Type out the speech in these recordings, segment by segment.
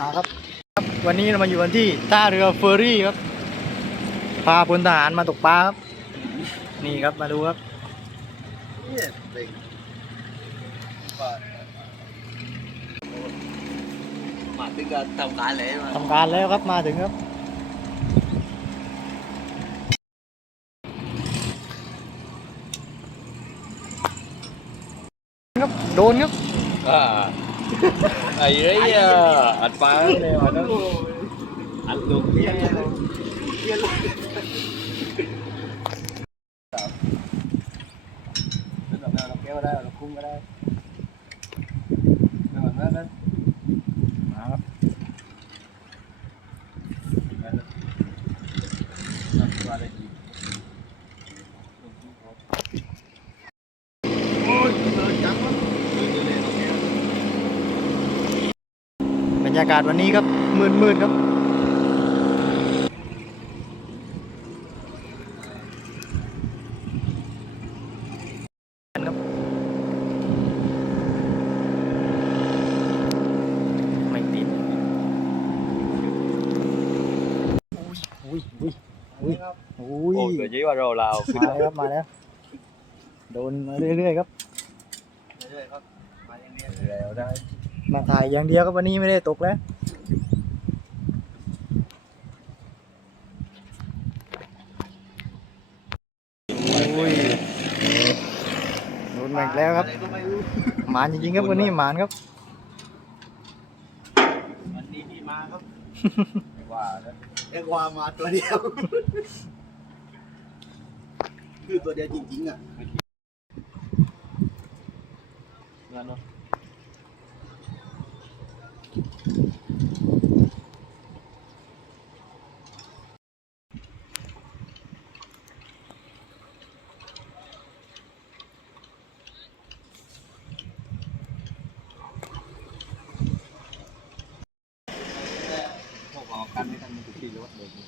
อ่าครับครับวันนี้เรามาอยู่กันที่ท่าเรือเฟอร์รี่ครับ พาพลทหารมาตกปลาครับนี่ครับมาดูครับมาถึงก็ทำการเลยมาทำการแล้วครับมาถึงครับครับโดนครับอ่า ไอ้เหี้ยอัดปลาเลยว่ะนะอัดลูกเพี้ยเราแก้วได้เราคุ้มก็ได้ไม่หวั่นมากน มาครับ มาได้ดี บ รรยากาศวันนี้ครับมืดมืดๆครับครับไม่ติดอุ้ยอุ้ยอุ้ยอุ้ยโอ้อุ้ตัวยยี่ว่าเราเรามาแล้วครับมาแล้วโดนมาเรื่อยๆครับเรื่อยๆครับมาอย่างนี้แล้วได้ มาถ่ายอย่างเดียวครับวันนี้ไม่ได้ตกแล้วอุ้ยโดนแม็กแล้วครับอะไรก็ไม่รู้หมานจริงๆครับวันนี้หมานครับ วันนี้พี่มาครับไม่ว่านะเอ็กวามาตัวเดียว คือตัวเดียวจริงๆอะงานเนาะ พวกเรากันไม่ทันมันทุกทีรถเลยถ้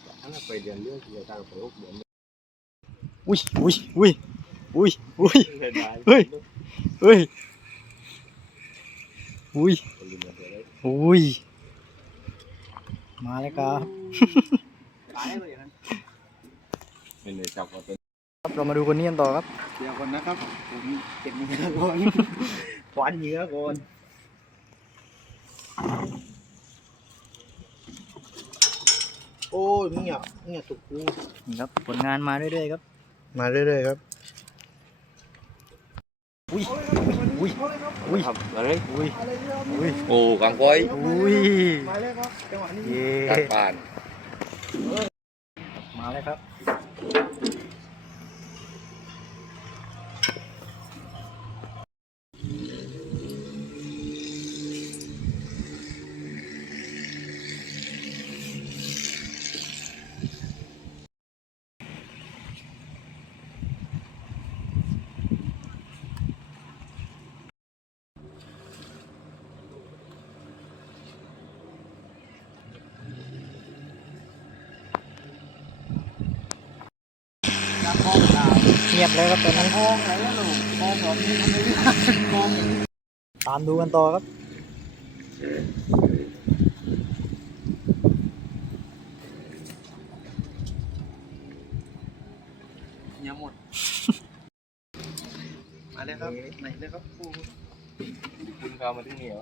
าเรา ไปเรียนเรื่องเกี่ยวกับโลกเดือนอุ้ยอุ้ยอุ้ยอุ้ยอุ้ยเรียนได้เฮ้ยเฮ้ยอุ้ยเรียนได้เลยอุ้ยมาแล้วครับตายเลยนั้นไม่ได้จับว่าเป็นครับเรามาดูคนนี้กันต่อครับเดียวคนนะครับผมเก็บมือก่อนควันเหยื่อก่อน โอ้ยเนี่ยเนี่ยสุกกูนี่ครับผลงานมาเรื่อยๆครับ มาเรื่อยๆครับ อุ้ย อุ้ย อุ้ยทำอะไรอุ้ย อุ้ย โอ้กังก้อยอุ้ย มาแล้วครับจังหวะนี้เย่ตัดปาน มาแล้วครับ เงียบแล้วครับตอนนี้มองไหนแล้วลูกมองแบบนี้ทำไมไม่มองตามดูกันต่อครับเนี่ยหมด มาเลยครับ ไหนเลยครับครูคุณพามาที่เหนียว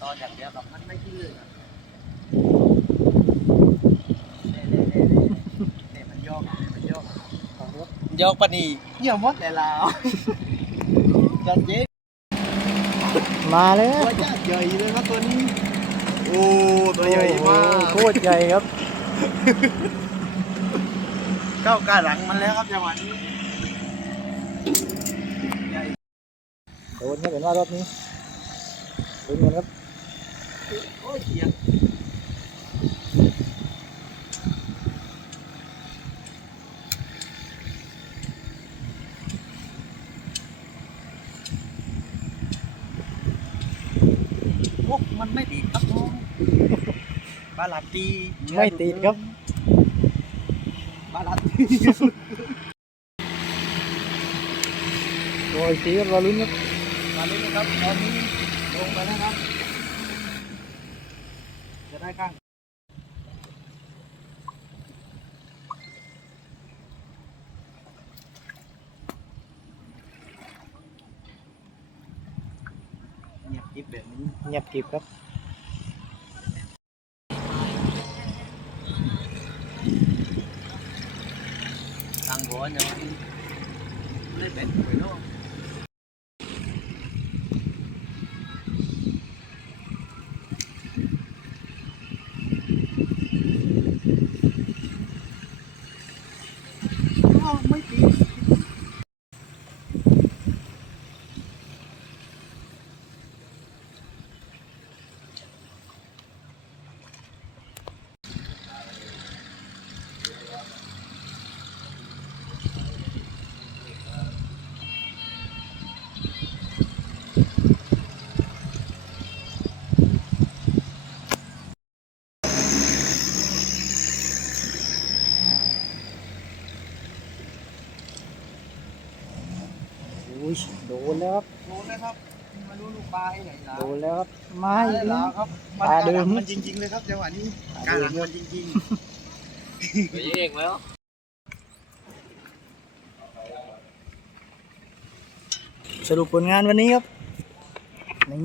ตอนอย่างเดียวกับมันไม่ขี้เลยอะเน่เน่เน่เน่เน่มันโยกมันโยก โยกปะนี่เยี่ยมหมดเลยแล้วจัดเจ๊มาแล้วตัวใหญ่เลยครับตัวนี้ โอ้ตัวใหญ่มากโอ้โหโคตรใหญ่ครับก้าวกาหลังมันแล้วครับจังหวะนี้ใหญ่โดนครับเห็นว่ารอบนี้โดนกันครับ โอ้ยเกียง มันไม่ติดครับน้องบาลาตีไม่ติดครับ บาลาโดยสีครับรอลุ้นครับมาลุ้นนะครับตอนนี้ลงไปแล้วครับ จะได้ข้างเงียบกริบ แบบนี้เงียบกริบครับ ตั้งหัวเนี่ยมันไม่เป็นไปเนาะอ้าวไม่ตี อุ้ยโดนแล้วครับโดนเลยครับมาดูลูกปลาให้ไหนล่ะโดนแล้วครับไม่ได้แล้วครับปลาเดิมมันจริงๆเลยครับจังหวะนี้การหลังมันจริงๆเองแล้วสรุปผลงานวันนี้ครับนี่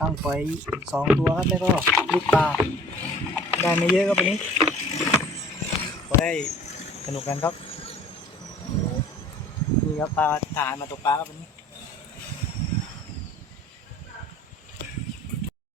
ตั้งไฟสองตัวครับแล้วก็ลูกปลาได้ไม่เยอะครับวันนี้ขอให้สนุกกันครับนี่ ครับปลาถ่ายมาตกปลาก็เป็น